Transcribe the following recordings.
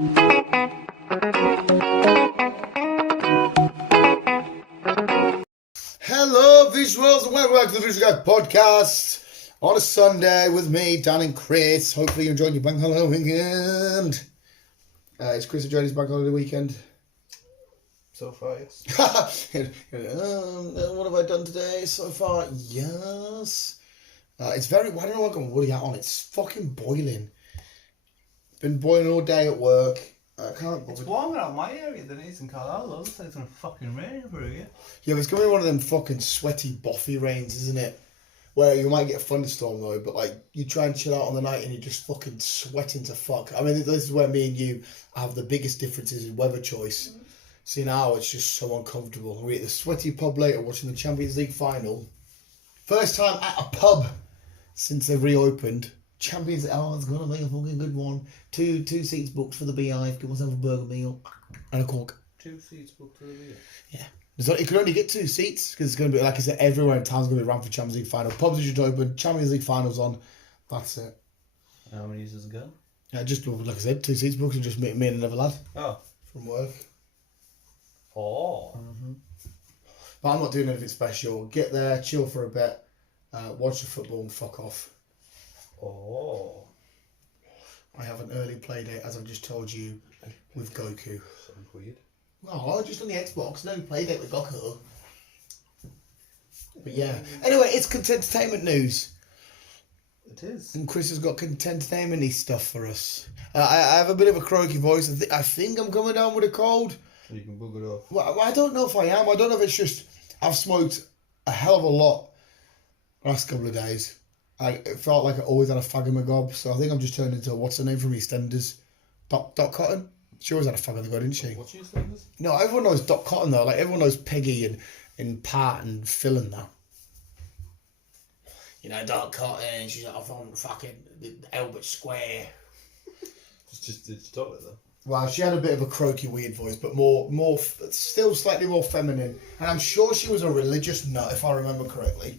Hello, visuals, and welcome back to the Visual Guy podcast on a Sunday with me, Dan and Chris. Hopefully you enjoyed your bank holiday weekend. Is Chris enjoying his bank holiday weekend? So far, yes. What have I done today so far? Yes. It's very, I don't know what I can woody hat on. It's fucking boiling. Been boiling all day at work. I can't. It's warmer out my area than it is in Carlisle. It looks like it's going to fucking rain over here. Yeah, but it's going to be one of them fucking sweaty, boffy rains, isn't it? Where you might get a thunderstorm though, but like you try and chill out on the night and you're just fucking sweating to fuck. I mean, this is where me and you have the biggest differences in weather choice. See, now it's just so uncomfortable. We're at the sweaty pub later watching the Champions League final. First time at a pub since they've reopened. Champions, it's going to be a fucking good one. Two seats booked for the beehive. Get myself a burger meal and a Coke. 2 seats booked for the beer? Yeah. So you can only get 2 seats because it's going to be, like I said, everywhere in town's going to be around for Champions League final. Pubs are just open. Champions League finals on. That's it. How many is it go? Yeah, just like I said, 2 seats booked and just me and another lad. Oh. From work. Oh. Mm-hmm. But I'm not doing anything special. Get there, chill for a bit, watch the football and fuck off. Oh. I have an early play date, as I've just told you, with Goku. Sounds weird. Oh, just on the Xbox, no play date with Goku. But yeah. Anyway, it's entertainment news. It is. And Chris has got entertainment-y stuff for us. I have a bit of a croaky voice. I think I'm coming down with a cold. So you can bug it off. Well, I don't know if I am. I don't know if it's just I've smoked a hell of a lot last couple of days. It felt like I always had a fag in my gob, so I think I'm just turned into, what's her name from EastEnders? Dot Cotton? She always had a fag in the gob, didn't she? What's EastEnders? No, everyone knows Dot Cotton though. Like, everyone knows Peggy and Pat and Phil and that. You know, Dot Cotton, she's like from fucking Albert Square. Did you talk like that? Well, she had a bit of a croaky, weird voice, but more, still slightly more feminine. And I'm sure she was a religious nut, if I remember correctly.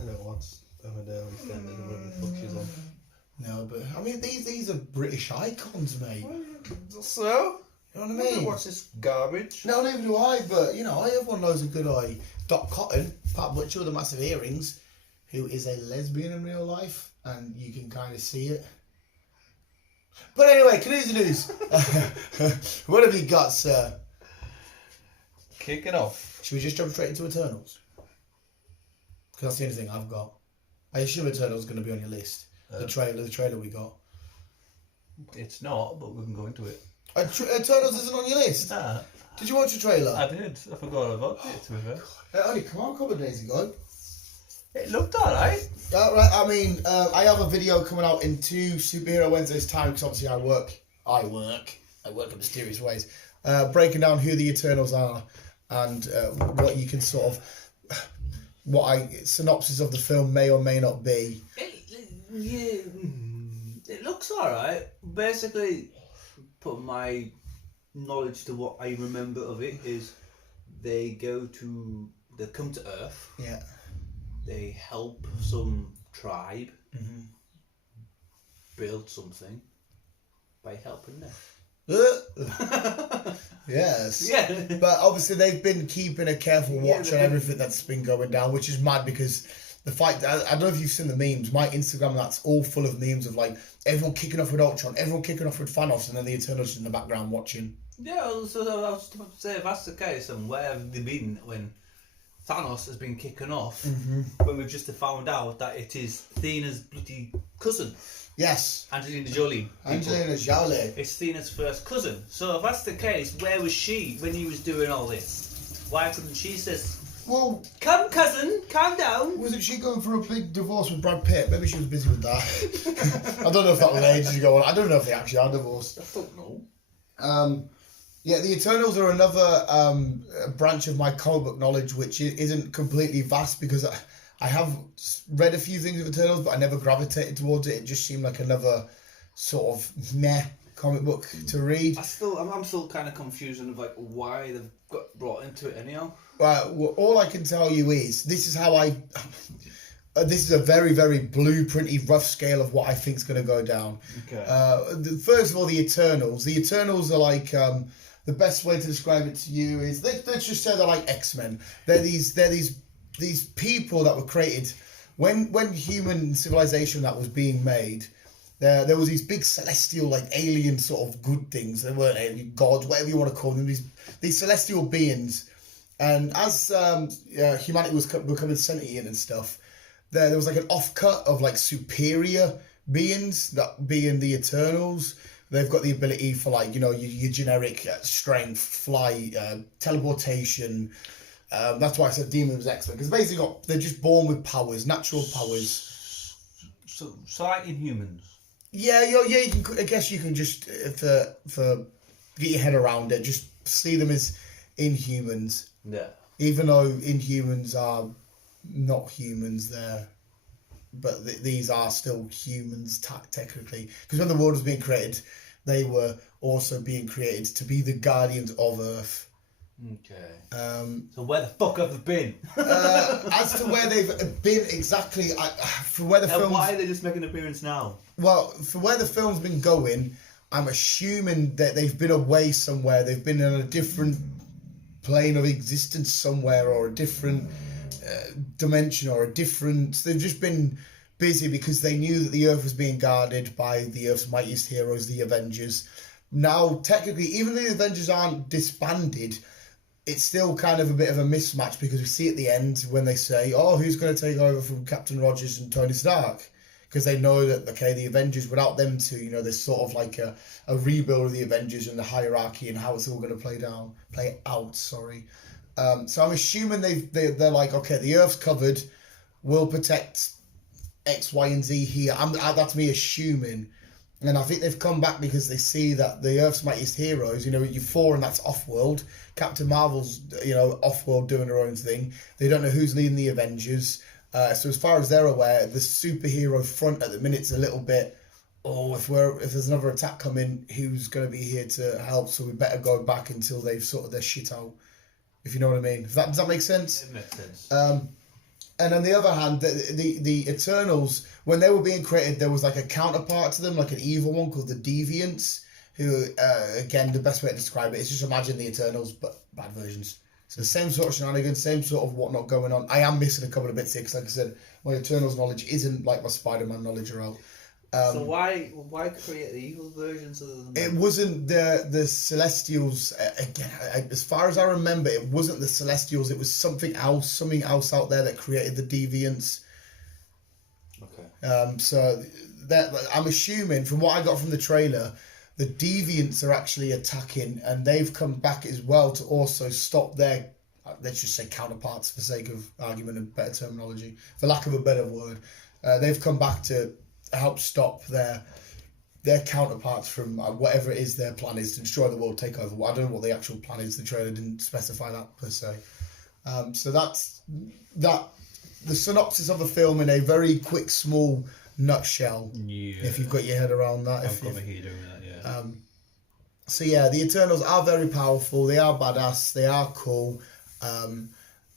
I know what's Emmerdale, EastEnders, and whatever the fuck she's on. No, but I mean, these are British icons, mate. So? You know what I mean? What's this garbage? No, neither do I, but, you know, everyone knows a good eye. Dot Cotton, Pat Butcher with the massive earrings, who is a lesbian in real life, and you can kind of see it. But anyway, Canoes and News. What have you got, sir? Kicking off. Should we just jump straight into Eternals? Because that's the only thing I've got. I assume Eternals is going to be on your list. The trailer we got. It's not, but we can go into it. Eternals isn't on your list? Nah. Did you watch the trailer? I did. I forgot about it, to be fair. It only came out a couple of days ago. It looked alright. Right, I mean, I have a video coming out in 2 Superhero Wednesdays time, because obviously I work in mysterious ways, breaking down who the Eternals are and what you can sort of, synopsis of the film may or may not be. It looks alright. Basically, put my knowledge to what I remember of it is they come to Earth. Yeah. They help some tribe build something by helping them. Yes. Yeah. But obviously they've been keeping a careful watch on everything that's been going down, which is mad because the fight, I don't know if you've seen the memes, my Instagram, that's all full of memes of like everyone kicking off with Ultron, everyone kicking off with Thanos, and then the Eternals in the background watching. Yeah, so I was about to say, if that's the case, then where have they been when Thanos has been kicking off, when we've just found out that it is Athena's bloody cousin? Yes. Angelina Jolie. Angelina Jolie. It's Athena's first cousin. So if that's the case, where was she when he was doing all this? Why couldn't she say, well, come cousin, calm down? Wasn't she going for a big divorce with Brad Pitt? Maybe she was busy with that. I don't know if that was ages ago. I don't know if they actually are divorced. I don't know. Yeah, the Eternals are another branch of my comic book knowledge, which isn't completely vast because I have read a few things of Eternals, but I never gravitated towards it. It just seemed like another sort of meh comic book to read. I'm still kind of confused on like why they've got brought into it anyhow. Well, all I can tell you is this is how this is a very, very blueprinty, rough scale of what I think is going to go down. Okay. First of all, the Eternals. The Eternals are like the best way to describe it to you is let's just say they're like X-Men. They're these people that were created when human civilization that was being made. There was these big celestial, like alien sort of good things. They weren't alien gods, whatever you want to call them. These celestial beings, and as humanity was becoming sentient and stuff, there was like an offcut of like superior beings, that being the Eternals. They've got the ability for like your generic strength, flight, teleportation. That's why I said Demon was X-Men, because basically they're just born with powers, natural powers. So like Inhumans. Yeah. I guess you can just for get your head around it, just see them as Inhumans. Yeah. Even though Inhumans are not humans, but these are still humans technically. Because when the world was being created, they were also being created to be the guardians of Earth. Okay. So where the fuck have they been? As to where they've been exactly, for where the film. Why are they just making an appearance now? Well, for where the film's been going, I'm assuming that they've been away somewhere. They've been in a different plane of existence somewhere, or a different dimension, or a different. They've just been busy because they knew that the Earth was being guarded by the Earth's mightiest heroes, the Avengers. Now, technically, even though the Avengers aren't disbanded, it's still kind of a bit of a mismatch, because we see at the end when they say, "Oh, who's going to take over from Captain Rogers and Tony Stark?" Because they know that the Avengers, without them two, there's sort of like a rebuild of the Avengers and the hierarchy and how it's all going to play out. Sorry. So I'm assuming they're like, okay, the Earth's covered, we'll protect X, Y, and Z here. That's me assuming. And I think they've come back because they see that the Earth's mightiest heroes, your Thor, and that's off-world. Captain Marvel's, off-world doing her own thing. They don't know who's leading the Avengers. So as far as they're aware, the superhero front at the minute's a little bit, if there's another attack coming, who's going to be here to help? So we better go back until they've sorted their shit out. If you know what I mean. Does that make sense? It makes sense. And on the other hand, the Eternals, when they were being created, there was like a counterpart to them, like an evil one called the Deviants, who, again, the best way to describe it is just imagine the Eternals, but bad versions. So the same sort of shenanigans, same sort of whatnot going on. I am missing a couple of bits here, because like I said, my Eternals knowledge isn't like my Spider-Man knowledge around. So why create the evil versions other than it wasn't the Celestials, again, as far as I remember, it wasn't the Celestials, it was something else out there that created the Deviants. Okay. So that, I'm assuming, from what I got from the trailer, the Deviants are actually attacking, and they've come back as well to also stop their, let's just say, counterparts, for sake of argument and better terminology, for lack of a better word. They've come back to help stop their counterparts from whatever it is their plan is, to destroy the world, take over. I don't know what the actual plan is. The trailer didn't specify that per se. So that's the synopsis of the film in a very quick, small nutshell. Yeah. If you've got your head around that. I've got my head around that. Yeah. So yeah, the Eternals are very powerful. They are badass. They are cool.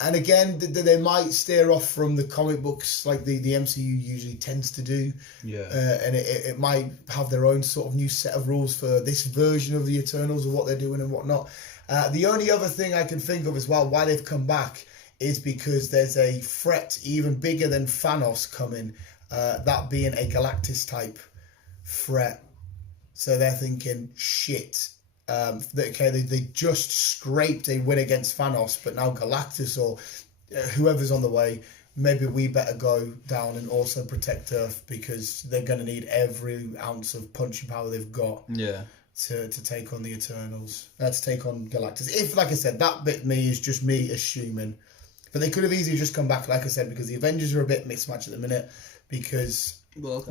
And again, they might steer off from the comic books like the MCU usually tends to do. Yeah. And it might have their own sort of new set of rules for this version of the Eternals and what they're doing and whatnot. The only other thing I can think of as well, why they've come back, is because there's a threat even bigger than Thanos coming, that being a Galactus type threat. So they're thinking, shit. They just scraped a win against Thanos, but now Galactus or whoever's on the way, maybe we better go down and also protect Earth, because they're going to need every ounce of punching power they've got. Yeah. To take on the Eternals. To take on Galactus. If, like I said, that bit me is just me assuming. But they could have easily just come back, like I said, because the Avengers are a bit mismatched at the minute, because... Well,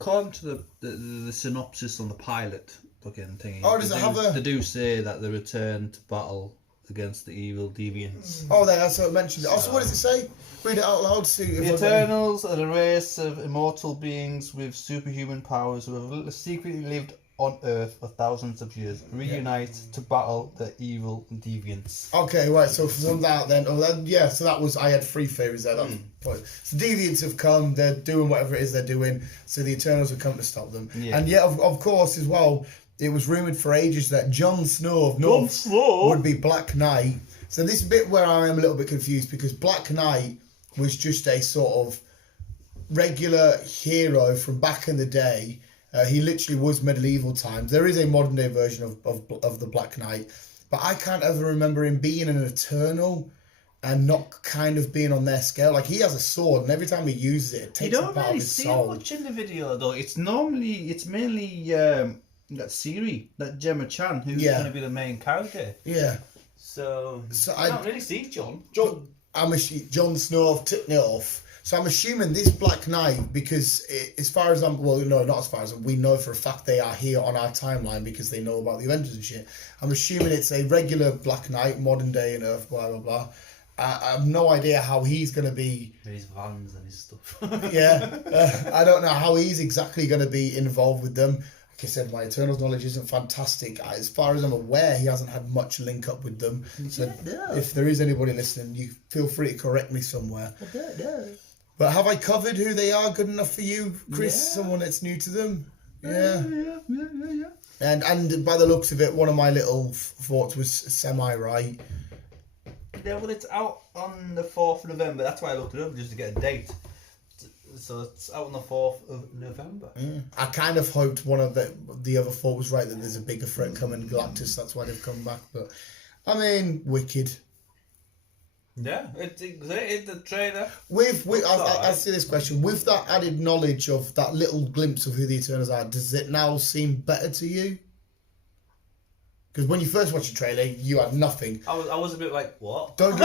according to the synopsis on the pilot fucking thingy. Oh, does it have a... They do say that they return to battle against the evil Deviants. Oh, that's what I mentioned. So what does it say? Read it out loud. See if the Eternals are a race of immortal beings with superhuman powers who have secretly lived on Earth for thousands of years reunite to battle the evil deviants. Okay, right. So from that, then, yeah. So that was I had 3 theories there. That's point. So deviants have come. They're doing whatever it is they're doing. So the Eternals have come to stop them. Yeah. And yet, of course, as well, it was rumored for ages that Jon Snow of North would be Black Knight. So this bit where I am a little bit confused because Black Knight was just a sort of regular hero from back in the day. He literally was medieval times. There is a modern day version of the Black Knight, but I can't ever remember him being an Eternal and not kind of being on their scale. Like he has a sword, and every time he uses it, it takes a part of his soul. You don't really see much in the video though. It's mainly that Siri, that Gemma Chan, who's going to be the main character. Yeah. So I don't really see Jon Snow tipping it off. So I'm assuming this Black Knight, because as far as not as far as we know for a fact they are here on our timeline because they know about the Avengers and shit. I'm assuming it's a regular Black Knight, modern day in Earth, blah, blah, blah. I have no idea how he's going to be... His vans and his stuff. I don't know how he's exactly going to be involved with them. Like I said, my Eternals knowledge isn't fantastic. As far as I'm aware, he hasn't had much link up with them. So if there is anybody listening, you feel free to correct me somewhere. I don't know. But have I covered who they are good enough for you, Chris? Yeah. Someone that's new to them? Yeah. And by the looks of it, one of my little thoughts was semi-right. Yeah, well, it's out on the 4th of November. That's why I looked it up, just to get a date. So it's out on the 4th of November. I kind of hoped one of the other four was right, that there's a bigger threat coming, Galactus. That's why they've come back. But, I mean, wicked. Yeah, it's the trailer. I see this question. With that added knowledge of that little glimpse of who the Eternals are, does it now seem better to you? Because when you first watched the trailer, you had nothing. I was a bit like, what? Don't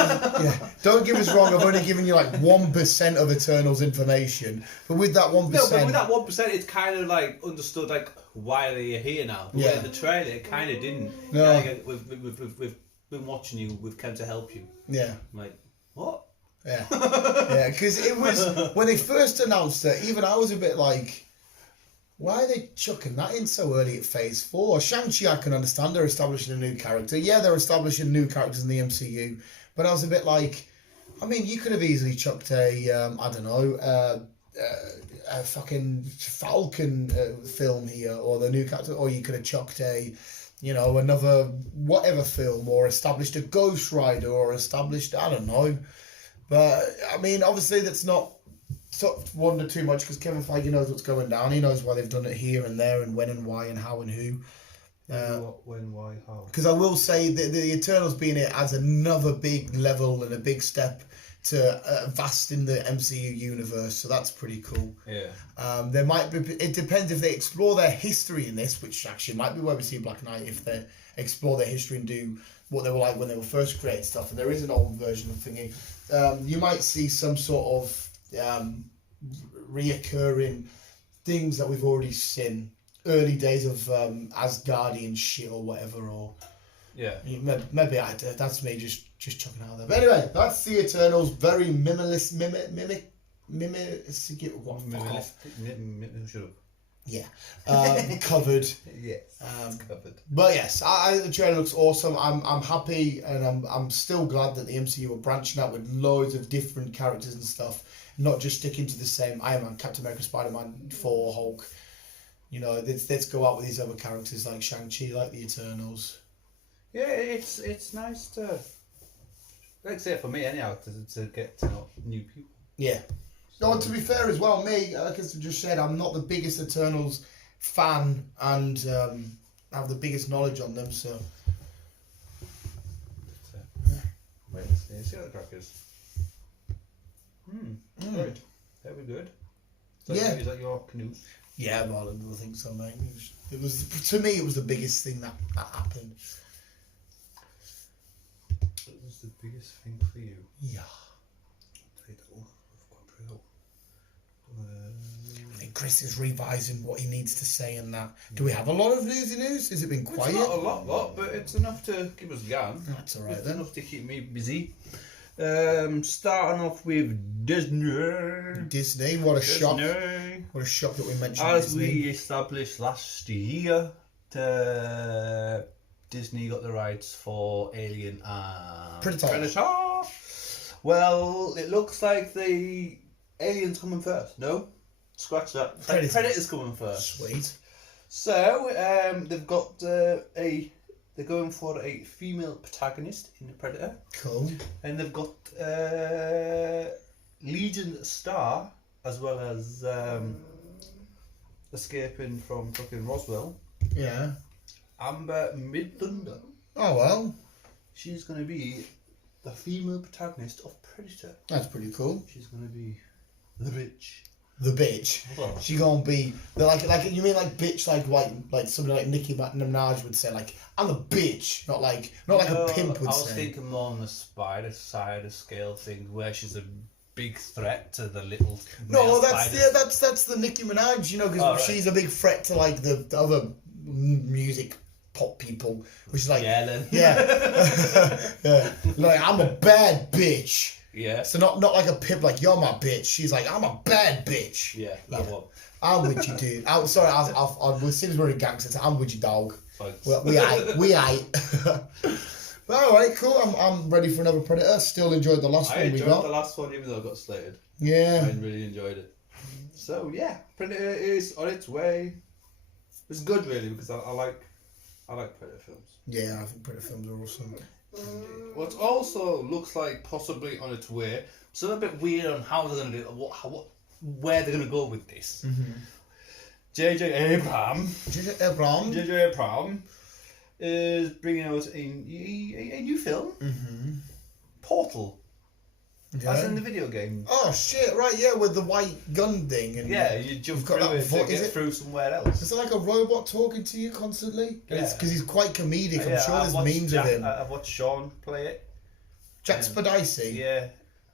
give us wrong. I've only given you like 1% of Eternals information, but with that 1%, no, but with that 1%, it's kind of like understood like why are you here now. But with the trailer, it kind of didn't. No, we've been watching you. We've come to help you. Yeah. I'm like, what? Yeah. Yeah, because it was when they first announced it. Even I was a bit like, why are they chucking that in so early at Phase 4? Shang-Chi, I can understand. They're establishing a new character. Yeah, they're establishing new characters in the MCU. But I was a bit like, I mean, you could have easily chucked a fucking Falcon film here, or the new character, or you could have chucked a, another whatever film, or established a Ghost Rider, or established, I don't know. But, I mean, obviously that's not wonder too much, because Kevin Feige knows what's going down. He knows why they've done it here and there, and when and why and how and who. What, when, why, how? Because I will say that the Eternals being it as another big level and a big step to vast in the MCU universe, so that's pretty cool. Yeah. There might be. It depends if they explore their history in this, which actually might be where we see Black Knight, if they explore their history and do what they were like when they were first creating stuff. And there is an old version of thingy. You might see some sort of reoccurring things that we've already seen, early days of Asgardian shit or whatever, or maybe that's me just chucking out there. But anyway, that's the Eternals. Very covered. Yes, it's covered. But yes, the trailer looks awesome. I'm happy, and I'm still glad that the MCU are branching out with loads of different characters and stuff. Not just sticking to the same Iron Man, Captain America, Spider-Man, Thor, Hulk. Let's go out with these other characters like Shang-Chi, like the Eternals. Yeah, it's nice to, like I say, for me anyhow, to get to know new people. Yeah. So, no, to be fair as well, me, like I just said, I'm not the biggest Eternals fan, and have the biggest knowledge on them, so. Wait, see how the crack is. Right. Very good. So is that your canoe? Yeah, well, I think so, mate. It was to me, it was the biggest thing that happened. What was the biggest thing for you? Yeah. I think Chris is revising what he needs to say in that. Do we have a lot of news? Has it been quiet? It's not a lot, but it's enough to keep us going. That's all right, then. Enough to keep me busy. Starting off with Disney. What a shock! What a shock that we mentioned. As Disney. We established last year, Disney got the rights for Alien and Predator. Well, it looks like the Alien's coming first. No, scratch that. Predator's coming first. Sweet. So they've got they're going for a female protagonist in the Predator, Cool. and they've got Legion star as well as escaping from fucking Roswell. Yeah. Amber Midthunder. Oh well. She's going to be the female protagonist of Predator. That's pretty cool. She's going to be the bitch. The bitch. Well, She gonna be like you mean like bitch like something like Nicki Minaj would say, like I'm a bitch, not like a pimp would I was say. thinking more on the spider side of scale thing, where she's a big threat to the little. No, male that's spiders. the Nicki Minaj, you know, because Right. she's a big threat to like the other music pop people, which is like Then. yeah, yeah, like I'm a bad bitch. Yeah. So not like a pimp, like you're my bitch. She's like I'm a bad bitch. Yeah, that one. I'm with you, dude. As soon as we're in gangster, I'm with you, dog. Thanks. Well, we ain't. All right, cool. I'm ready for another Predator. Still enjoyed the last I one we enjoyed got. the last one, even though I got slated. Yeah. I really enjoyed it. So yeah, Predator is on its way. It's good, really, because I like Predator films. Yeah, I think Predator films are awesome. What also looks like possibly on its way. So a bit weird on how they're gonna do it, where they're gonna go with this. J.J. Abrams is bringing out a new film, Portal, Yeah. as in the video game. Oh shit! Right, yeah, with the white gun thing and Yeah, you jump got through that it to is get it- through somewhere else. Is it like a robot talking to you constantly? Yeah. Because he's quite comedic. I'm sure I've there's watched memes of him. I've watched Sean play it. Jack Spadice. Yeah,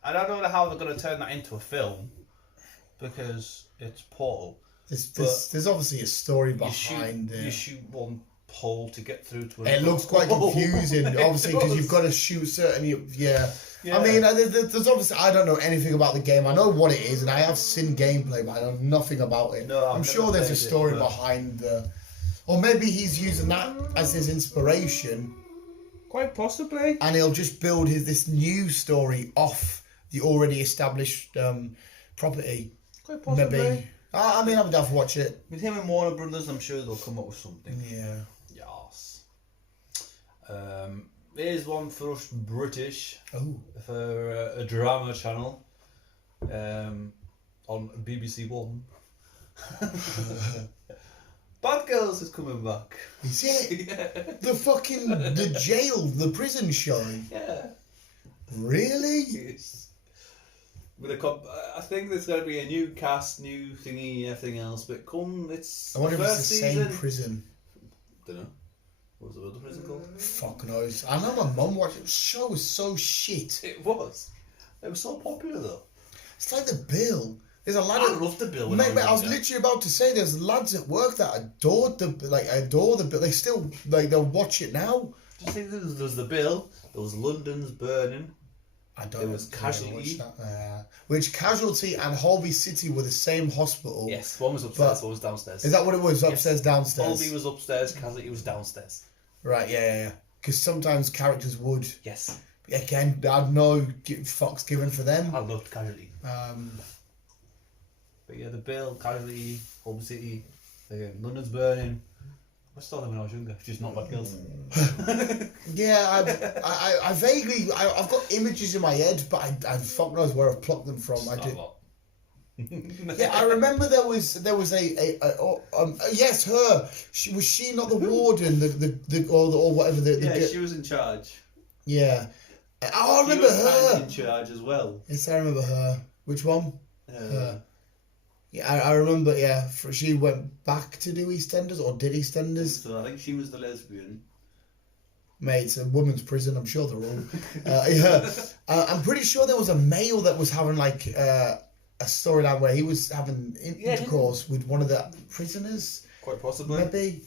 and I don't know how they're going to turn that into a film because it's Portal. There's obviously a story You behind shoot, it. you shoot one pole to get through to another. It looks quite pole. confusing, obviously, because you've got to shoot certain. Yeah. I mean, there's obviously I don't know anything about the game. I know what it is, and I have seen gameplay, but I know nothing about it. No, I'm sure there's a story but... behind the, or maybe he's using that as his inspiration, Quite possibly. and he'll just build this new story off the already established property. Quite possibly. Maybe. I mean, I would have to watch it. With him and Warner Brothers, I'm sure they'll come up with something. Yeah. Yes. Here's one for us British. Oh. For a drama channel. On BBC One. Bad Girls is coming back. Is it? Yeah. The jail, the prison show? Yeah. Really? Yes. With I think there's going to be a new cast, new thingy, everything else. But it's I wonder if it's first the season. same prison. Don't know. What was the other prison called? Fuck knows. I know my mum watched it. The show was so shit. It was. It was so popular though. It's like the Bill. There's a lad. I loved the Bill. When Mate, I was younger. literally about to say there's lads at work that adore the Bill. They still they'll watch it now. Did you see there was the Bill? There was London's Burning. I don't. There was Casualty. Which Casualty and Holby City were the same hospital. Yes, one was upstairs, one was downstairs. Is that what it was? Upstairs, downstairs. Holby was upstairs, Casualty was downstairs. Right. Yeah. Because sometimes characters would. Yes. Again, I'd no fucks given for them. I loved Casualty. But yeah, the Bill, Casualty, Holby City, again, London's Burning. I saw them when I was younger, just not Bad Girls. Yeah, I vaguely, I've got images in my head, but I fuck knows where I've plucked them from. I did. Yeah, I remember there was yes, her. Was she not the warden, or whatever She was in charge. Yeah. Oh, I She remember was her. in charge as well. Yes, I remember her. Which one? Her. Yeah, I remember. Yeah, she went back to do EastEnders, or did EastEnders? So I think she was the lesbian. Mate, it's a woman's prison. I'm sure they're all. Yeah, I'm pretty sure there was a male that was having like a storyline where he was having intercourse with one of the prisoners. Quite possibly. Maybe.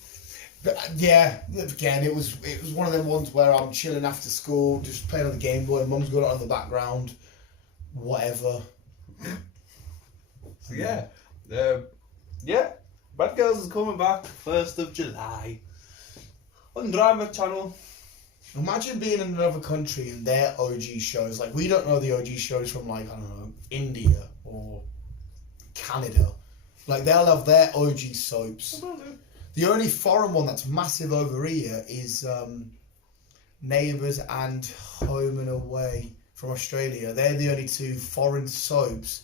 But yeah, again, it was one of them ones where I'm chilling after school, just playing on the Game Boy. Mum's got it on the background, whatever. So yeah, Bad Girls is coming back 1st of July. On Drama Channel. Imagine being in another country and their OG shows. Like, we don't know the OG shows from, like, I don't know, India or Canada. Like, they'll have their OG soaps. The only foreign one that's massive over here is Neighbours and Home and Away from Australia. They're the only two foreign soaps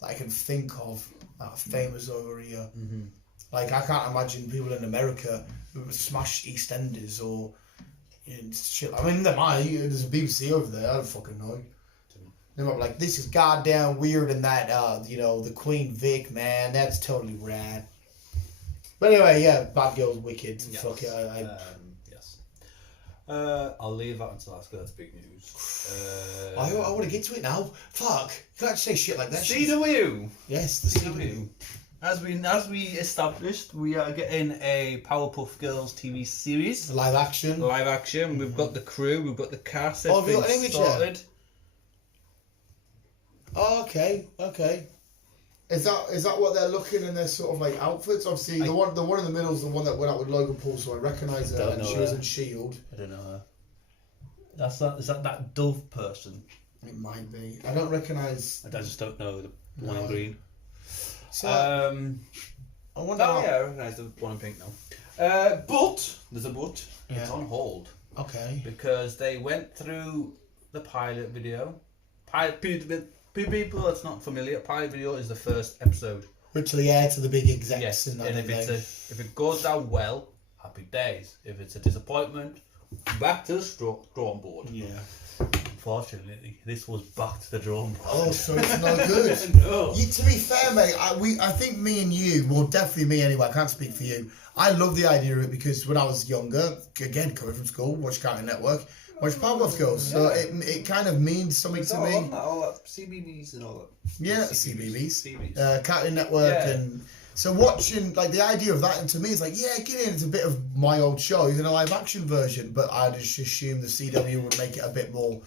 that I can think of that are famous over here. Mm-hmm. Like, I can't imagine people in America who would smash EastEnders or shit. I mean, there might. There's a BBC over there. I don't fucking know. They might be like, this is goddamn weird, and that, the Queen Vic, man, that's totally rad. But anyway, yeah, Bad Girls Wicked. Yes. Fuck it. Yes. I'll leave that until after that's big news. I want to get to it now. Fuck. You can't say shit like that. CW. Yes, the CW. As we established, we are getting a Powerpuff Girls TV series. Live action. Live action. We've got the crew. We've got the cast. Oh, have you got an everything's image yet? sorted. Oh, okay. Is that what they're looking in their sort of like outfits? Obviously, the one in the middle is the one that went out with Logan Paul, so I recognise her, and she was in Shield. I don't know her. Is that Dove person? It might be. I don't recognise. I just don't know the one in green. So I wonder. Oh yeah, I recognise the one in pink now. But there's a but. Yeah. It's on hold Okay. because they went through the pilot video. People that's not familiar, pilot video is the first episode. Which they air to the big execs. Yes, in that and if it goes down well, happy days. If it's a disappointment, back to the drawing board. Yeah. Unfortunately, this was back to the drawing board. Oh, so it's no good. No. To be fair, mate, I think me and you, well, definitely me anyway, I can't speak for you. I love the idea of it because when I was younger, again, coming from school, watched Cartoon Network, watched Powerpuff Girls, so it kind of means something to me. All that CBBS and all that. Yeah, CBBS. CBBS. Cartoon Network, Yeah. and so watching, like, the idea of that, and to me, it's like, yeah, get in, it's a bit of my old shows in a live action version, but I just assume the CW would make it a bit more,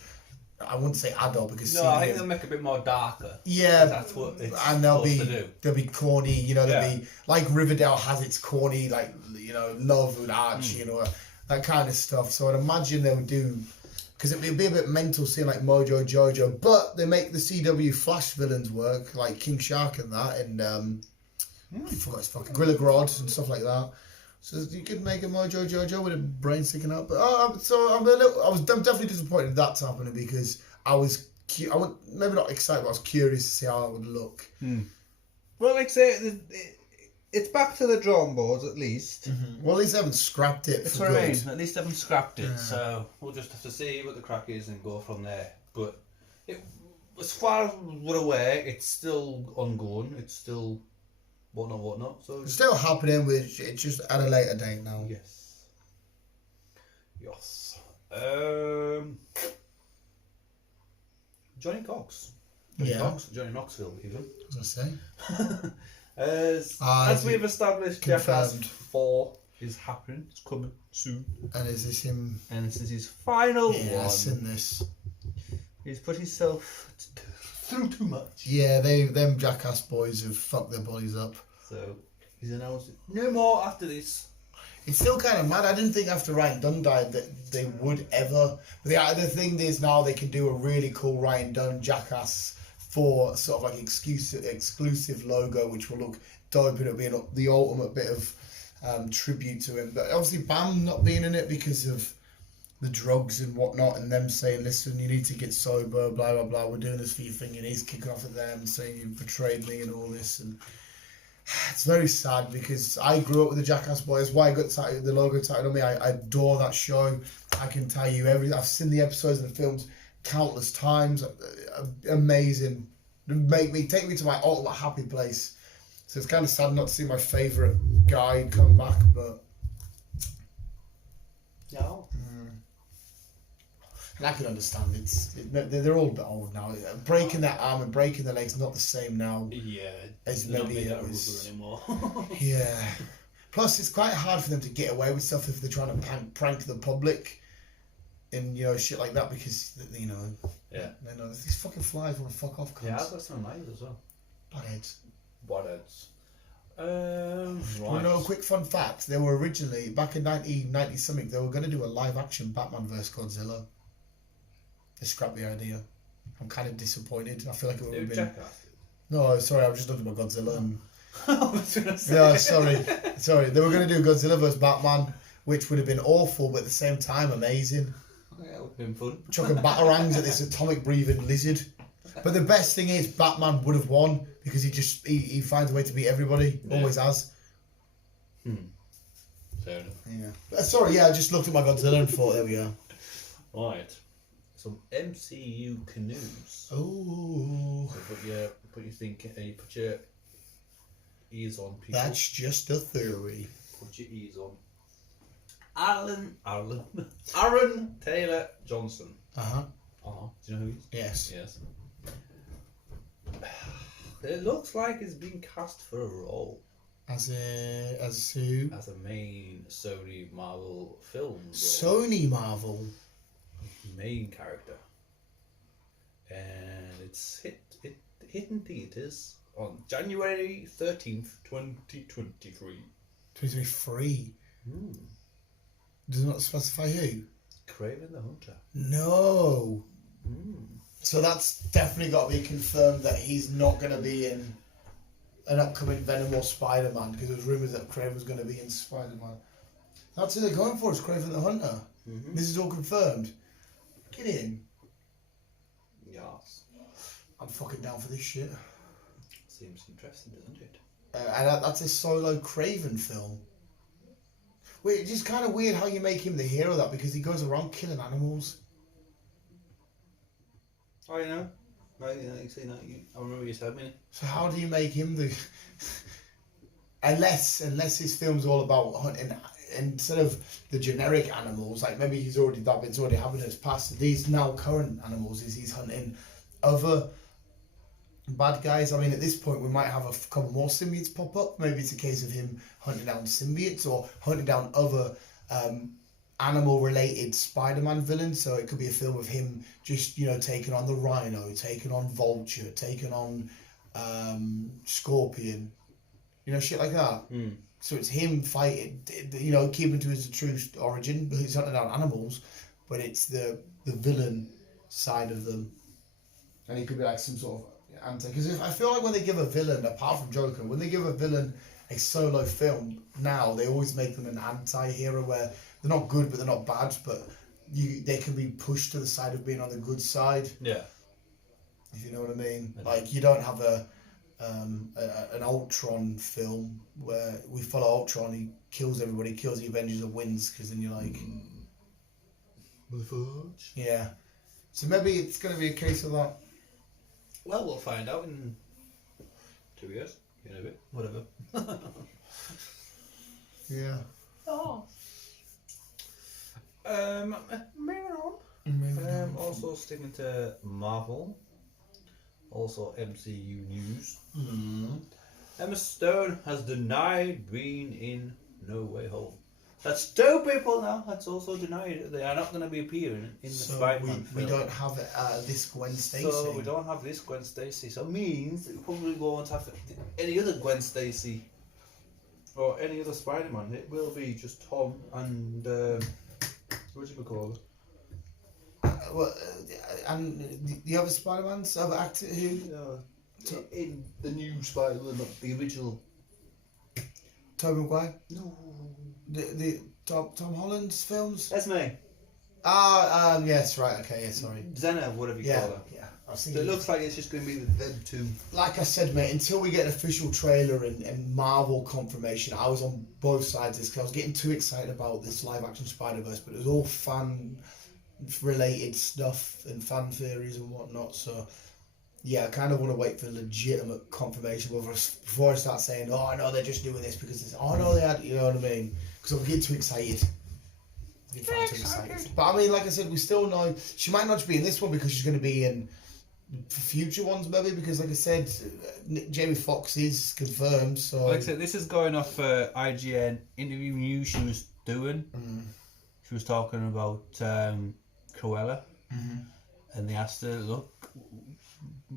I wouldn't say adult because No, I think they'll make it a bit more darker. Yeah, that's what it's and they'll be corny, they'll be like Riverdale has its corny, like, love and Archie, that kind of stuff. So I'd imagine they would do, because it'd be a bit mental seeing like Mojo Jojo, but they make the CW Flash villains work, like King Shark and that, and I forgot his fucking Gorilla Grodd and stuff like that. So you could make a Mojo Jojo with a brain sticking out. But I'm definitely disappointed in that's happening because I was maybe not excited, but I was curious to see how it would look. Well, like I say, it's back to the drawing boards at least. Mm-hmm. Well, at least they haven't scrapped it. That's for what I good. mean. At least they haven't scrapped it. So we'll just have to see what the crack is and go from there. But as far as we're aware, it's still ongoing. It's still whatnot. So It's still happening, with it's just at a later date now. yes. Johnny Cox. Johnny Knoxville, even. What was I say? As we've established, Jackass confirmed. 4 is happening. It's coming soon. And is this him? And this is his final Yeah, one. I've seen this. He's put himself through too much. Yeah, them Jackass boys have fucked their bodies up. So he's announced no more after this. It's still kind of mad. I didn't think after Ryan Dunn died that they would ever. But the thing is now they can do a really cool Ryan Dunn Jackass for sort of like exclusive logo, which will look dope, and it'll be the ultimate bit of tribute to him. But obviously Bam not being in it because of the drugs and whatnot, and them saying, listen, you need to get sober, blah blah blah, we're doing this for your thing, and he's kicking off at them saying you betrayed me and all this, and it's very sad because I grew up with the Jackass boys. Why I got the logo tattooed on me, I adore that show. I can tell you I've seen the episodes and the films countless times. Amazing. Take me to my ultimate happy place. So it's kind of sad not to see my favourite guy come back, but No. and I can understand they're all a bit old now. Breaking their arm and breaking their legs not the same now. Yeah. As They don't maybe make it that was. rubber anymore. Yeah. Plus, it's quite hard for them to get away with stuff if they're trying to prank the public and, shit like that because, Yeah. these fucking flies want to fuck off. Cunts. Yeah, I've got some of mine as well. Buttheads. What else? You know, a quick fun fact: they were originally back in 1990 something. They were going to do a live action Batman vs Godzilla. They scrapped the idea. I'm kind of disappointed. I feel like it would have been. No, sorry, I was just talking about Godzilla. And... yeah, sorry. They were going to do Godzilla vs Batman, which would have been awful, but at the same time amazing. Yeah, it would have been fun. Chucking batarangs at this atomic breathing lizard. But the best thing is, Batman would have won because he finds a way to beat everybody. Yeah. Always has. Fair enough. Yeah. Sorry, I just looked at my Godzilla and thought, there we go. Right. Some MCU canoes. Oh. So put your ears on, people. That's just a theory. Put your ears on. Aaron Taylor Johnson. Uh-huh. Do you know who he is? Yes. Yes. It looks like he's being cast for a role. As who? As a main Sony Marvel film role. Sony Marvel? Main character. And it's hit in theatres on January 13th, 2023. 2023? Does it not specify who? Kraven the Hunter. No. So that's definitely got to be confirmed that he's not going to be in an upcoming Venom or Spider-Man, because there was rumours that Kraven was going to be in Spider-Man. That's who they're going for, is Kraven the Hunter. This is all confirmed. Get in. Yes. I'm fucking down for this shit. Seems interesting, doesn't it? And that's a solo Kraven film. Wait, it's just kind of weird how you make him the hero of that, because he goes around killing animals. Oh, you know? Right, you see that? I remember you said me. So how do you make him the... unless his film's all about hunting, instead of the generic animals, like maybe it's already happened in his past, these now current animals, he's hunting other bad guys. I mean, at this point we might have a couple more symbiotes pop up. Maybe it's a case of him hunting down symbiotes or hunting down other animal related Spider-Man villains. So it could be a film of him just, taking on the Rhino, taking on Vulture, taking on Scorpion, shit like that. So it's him fighting, keeping to his true origin. He's hunting down animals, but it's the villain side of them. And he could be like some sort of anti. Because I feel like when they give a villain, apart from Joker, when they give a villain a solo film now, they always make them an anti-hero where they're not good, but they're not bad, but they can be pushed to the side of being on the good side. Yeah. If you know what I mean. Like, you don't have an Ultron film where we follow Ultron, he kills everybody, kills the Avengers and wins, because then you're like... Yeah. So maybe it's going to be a case of that. Well, we'll find out in 2 years, in a bit, whatever. Yeah. Oh. Moving on. Also sticking to Marvel. Also MCU news. Emma Stone has denied being in No Way Home. That's two people now that's also denied they are not going to be appearing in the Spider-Man film. We don't have this Gwen Stacy. So we don't have this Gwen Stacy. So it means that we probably won't have any other Gwen Stacy or any other Spider-Man. It will be just Tom and what do you call it? And the other Spider-Mans, other actor who in the new Spider-Man, not the original. Tobey Maguire? No. The Tom Holland's films? That's me. Yes, right, okay, yeah, sorry. Zena, whatever you call her. Yeah. So it looks like it's just going to be them two. Like I said, mate, until we get an official trailer and Marvel confirmation, I was on both sides of this because I was getting too excited about this live-action Spider-Verse, but it was all fan-related stuff and fan theories and whatnot, so... Yeah, I kind of want to wait for legitimate confirmation before I start saying, oh, I know they're just doing this because it's, oh, no, they had, you know what I mean? Because I'm getting too excited. But I mean, like I said, we still know she might not be in this one because she's going to be in future ones, maybe, because, like I said, Jamie Foxx is confirmed, so... Like I said, this is going off IGN interview news she was doing. She was talking about Cruella, and they asked her, look,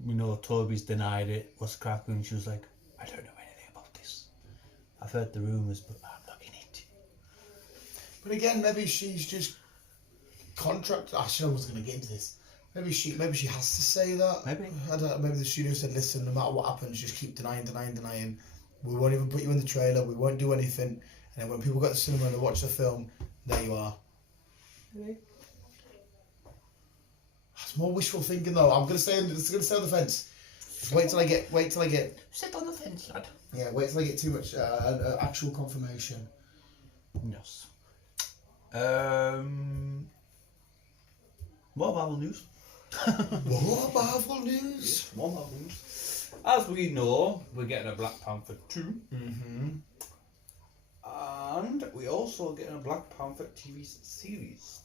we know Toby's denied it, what's cracking? And she was like, I don't know anything about this. I've heard the rumours, but I'm not in it. But again, maybe she's just contract. Actually, I wasn't going to get into this. Maybe she has to say that. Maybe. I don't know, maybe the studio said, listen, no matter what happens, just keep denying. We won't even put you in the trailer. We won't do anything. And then when people go to the cinema and they watch the film, there you are. Maybe. It's more wishful thinking though. I'm gonna stay on the fence. Just wait till I get. Sit on the fence, lad. Yeah, wait till I get too much actual confirmation. Yes. More Marvel news. More Marvel news. More Marvel news. As we know, we're getting a Black Panther 2. Mm-hmm. And we're also getting a Black Panther TV series.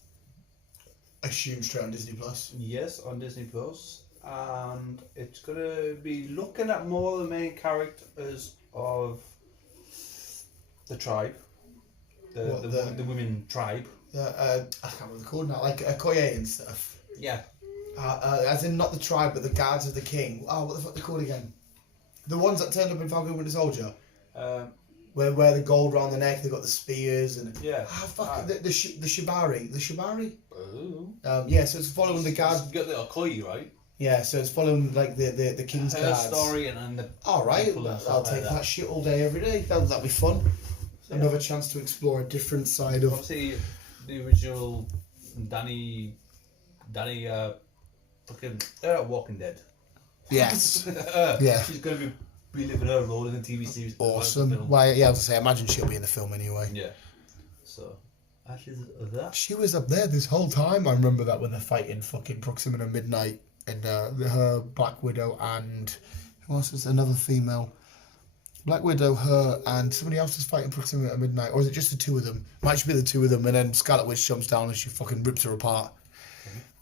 Assume straight on Disney Plus. Yes, on Disney Plus. And it's going to be looking at more of the main characters of the tribe. The women tribe. I can't remember what they're called now. Like Okoye and stuff. Yeah. As in not the tribe, but the guards of the king. Oh, what the fuck are they called again? The ones that turned up in Falcon Winter Soldier. Where wear the gold around the neck, they got the spears and yeah. The shibari. The shibari? Oh. Yeah, so it's following the guard. You got the Okoye, right? Yeah, so it's following like the king's Her guards. story and the Alright, I'll take that shit all day every day. That'll be fun. So, Another chance to explore a different side of obviously the original Danny fucking Walking Dead. Yes. Yeah. She's gonna be reliving her role in the TV series. Awesome. Well, yeah, I was gonna say, I imagine she'll be in the film anyway. Yeah. So, actually, that. She was up there this whole time. I remember that when they're fighting fucking Proxima Midnight and her Black Widow and who else was another female? Black Widow, her, and somebody else was fighting Proxima at Midnight, or is it just the two of them? Might just be the two of them, and then Scarlet Witch jumps down and she fucking rips her apart.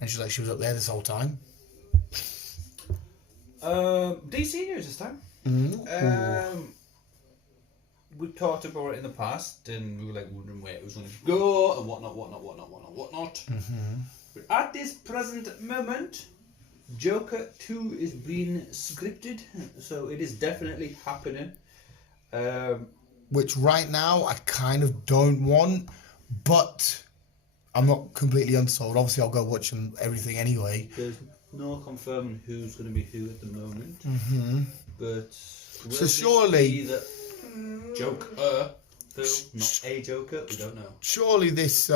And she's like, she was up there this whole time. DC news this time. Mm-hmm. We've talked about it in the past, and we were like wondering where it was going to go, and whatnot. Mm-hmm. But at this present moment, Joker 2 is being scripted, so it is definitely happening. Which right now I kind of don't want, but I'm not completely unsold. Obviously, I'll go watch everything anyway. There's no confirming who's going to be who at the moment, but So surely that Joker, not a Joker, we don't know. Surely this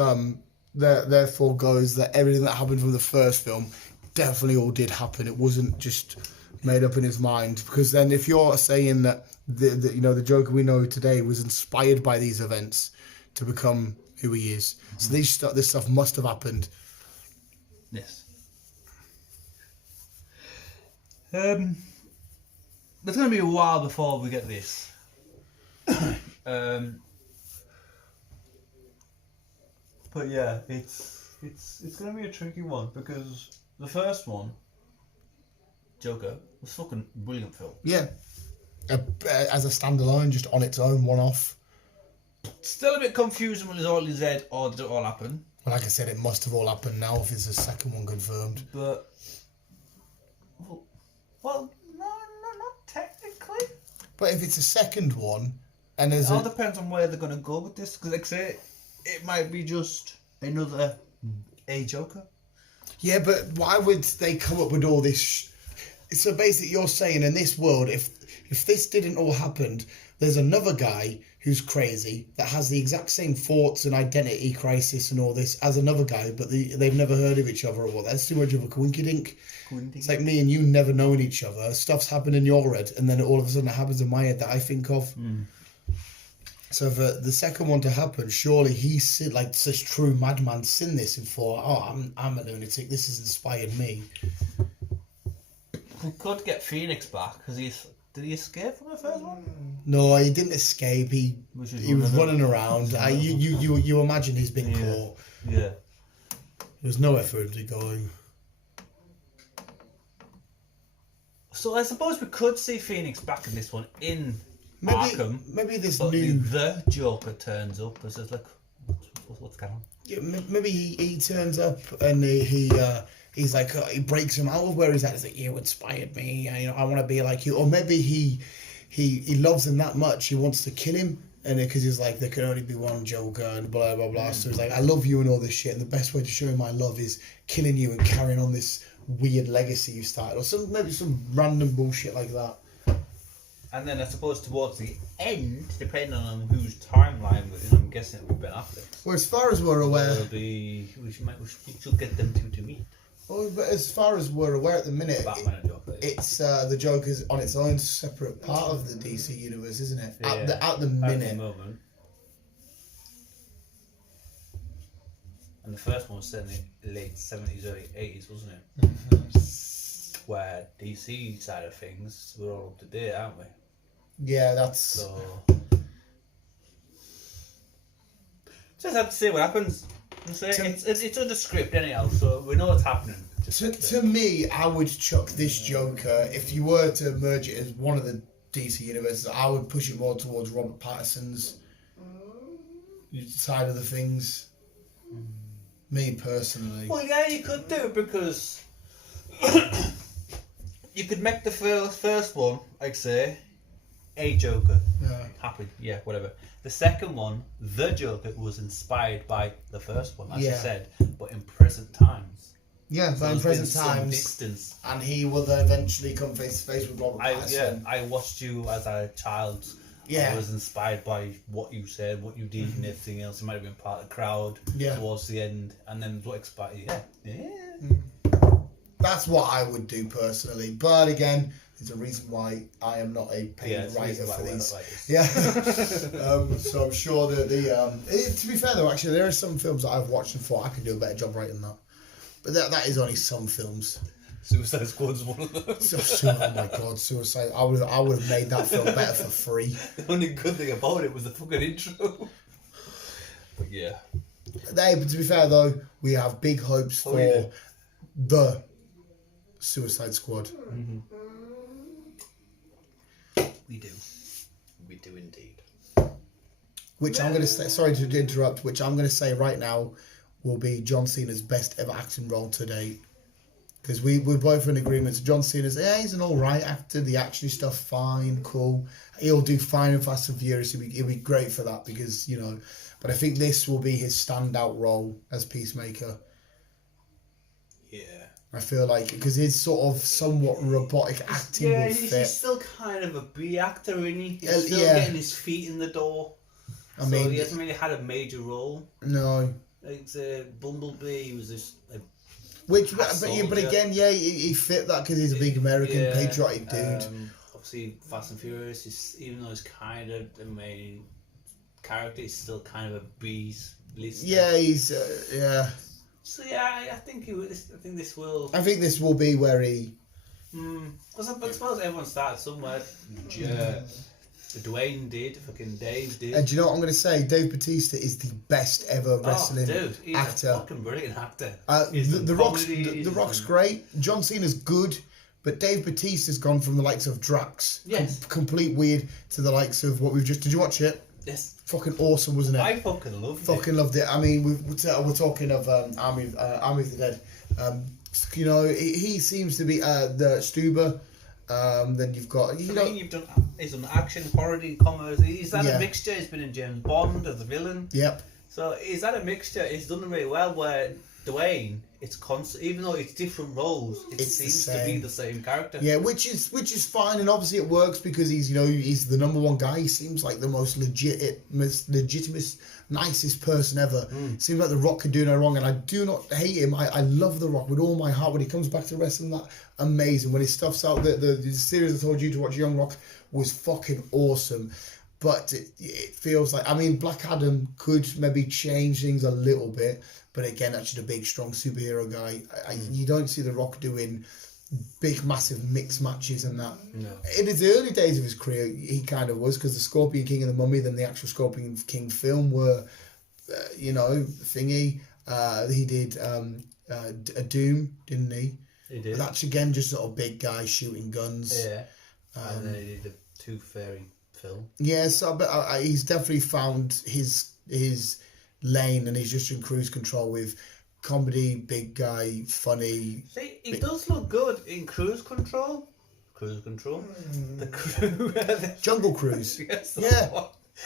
therefore goes that everything that happened from the first film definitely all did happen. It wasn't just made up in his mind. Because then, if you're saying that the Joker we know today was inspired by these events to become who he is, so this stuff must have happened. Yes. There's going to be a while before we get this. But yeah, it's going to be a tricky one because the first one, Joker, was fucking brilliant film. Yeah, as a standalone, just on its own, one-off. Still a bit confusing when it's all said, or did it all happen? Well, like I said, it must have all happened now if there's a second one confirmed. But well, no, not technically. But if it's a second one, and there's It all depends on where they're going to go with this. Because, like I say, it might be just another a Joker. Yeah, but why would they come up with all this? So basically, you're saying in this world, if this didn't all happen, there's another guy who's crazy that has the exact same thoughts and identity crisis and all this as another guy, but they've never heard of each other or what? That's too much of a coinkydink. It's like me and you never knowing each other. Stuff's happened in your head, and then all of a sudden it happens in my head that I think of. So for the second one to happen, surely he's like this true madman seen this and thought, oh, I'm a lunatic. This has inspired me. We could get Phoenix back because did he escape from the first one? No, he didn't escape. He was running around. You imagine he's been caught. Yeah. There's nowhere for him to go. So I suppose we could see Phoenix back in this one in Arkham. Maybe this but new the Joker turns up. It's just like, what's going on? Yeah, maybe he turns up and he's like he breaks him out of where he's at. He's like, you inspired me. I want to be like you. Or maybe he loves him that much. He wants to kill him And because he's like, there can only be one Joker and blah, blah, blah. So he's like, I love you and all this shit. And the best way to show my love is killing you and carrying on this weird legacy you started. Or maybe some random bullshit like that. And then I suppose towards the end, depending on whose timeline we're in, I'm guessing it'll be Ben Affleck. Well, as far as we're aware... We should get them two to meet. Well, but as far as we're aware at the minute, Batman and Joker. it's the Joker's on its own separate part of the DC universe, isn't it? Yeah. At the At the minute. moment. And the first one was set in the late 70s, early 80s, wasn't it? Mm-hmm. Where DC side of things, we're all up to date, aren't we? Yeah, that's... So... Just have to see what happens. It's under script anyhow, so we know what's happening. To me, I would chuck this Joker, if you were to merge it as one of the DC universes, I would push it more towards Robert Pattinson's side of the things. Me personally. Well, yeah, you could do it because you could make the first one, like say, a Joker. Yeah. Happy, yeah, whatever. The second one, the Joker, was inspired by the first one, as you said, but in present times. Yeah, but in present times. Distance. And he will then eventually come face to face with Robert Pattinson. I watched you as a child. Yeah. I was inspired by what you said, what you did, and everything else. You might have been part of the crowd towards the end, and then what expired. Yeah. That's what I would do personally. But again, there's a reason why I am not a paid writer for these. Yeah. So I'm sure that to be fair though, actually, there are some films that I've watched and thought I could do a better job writing that. But that is only some films. Suicide Squad's one of those. Oh my god, Suicide! I would have made that film better for free. The only good thing about it was the fucking intro. But yeah. Hey, but to be fair though, we have big hopes for the Suicide Squad. Mm-hmm. We do. We do indeed. Which I'm going to say, sorry to interrupt, which I'm going to say right now will be John Cena's best ever acting role to date. Because we're both in agreement. So John Cena's, he's an alright actor. The action stuff, fine, cool. He'll do fine in Fast and Furious. He'll be great for that because, you know. But I think this will be his standout role as Peacemaker. Yeah. I feel like, because his sort of somewhat robotic acting will fit. He's still kind of a B actor, isn't he? He's still getting his feet in the door. I mean, he hasn't really had a major role. No. Like Bumblebee, he was just but again, he fit that because he's a big American patriotic dude. Obviously, Fast and Furious is, even though it's kind of the main character, he's still kind of a B's list. Yeah, he's So yeah, I think this will. I think this will be where he. Because I suppose everyone started somewhere. Dwayne did, fucking Dave did. And do you know what I'm going to say? Dave Bautista is the best ever wrestling he's actor. A fucking brilliant actor. The Rock's great. John Cena's good, but Dave Bautista's gone from the likes of Drax, complete weird, to the likes of what we've just. Did you watch it? Yes. Fucking awesome, wasn't it? I fucking loved it. Fucking loved it. I mean, we're talking of Army of the Dead. You know, he seems to be the Stuber. Then you've got he's an action, horror, comedy. He's had a mixture. He's been in James Bond as a villain. Yep. So he's had a mixture. He's done really well. Where Dwayne, it's constant, even though it's different roles, it seems to be the same character. Yeah, which is fine, and obviously it works because he's the number one guy. He seems like the most legitimate, nicest person ever. Seems like The Rock can do no wrong, and I do not hate him. I love The Rock with all my heart. When he comes back to wrestling, that amazing. When he stuffs out the series I told you to watch, Young Rock, was fucking awesome. But it feels like, I mean, Black Adam could maybe change things a little bit. But again, that's just a big, strong superhero guy. You don't see The Rock doing big, massive mixed matches and that. No. In his early days of his career, he kind of was, because the Scorpion King and the Mummy, then the actual Scorpion King film were, thingy. He did a Doom, didn't he? He did. But that's, again, just sort of big guy shooting guns. Yeah. And then he did the Tooth Fairy film. Yeah, so, but he's definitely found his lane, and he's just in cruise control with comedy, big guy, funny. See, he does look good in Cruise Control. The crew. Jungle Cruise. Yes, Yeah.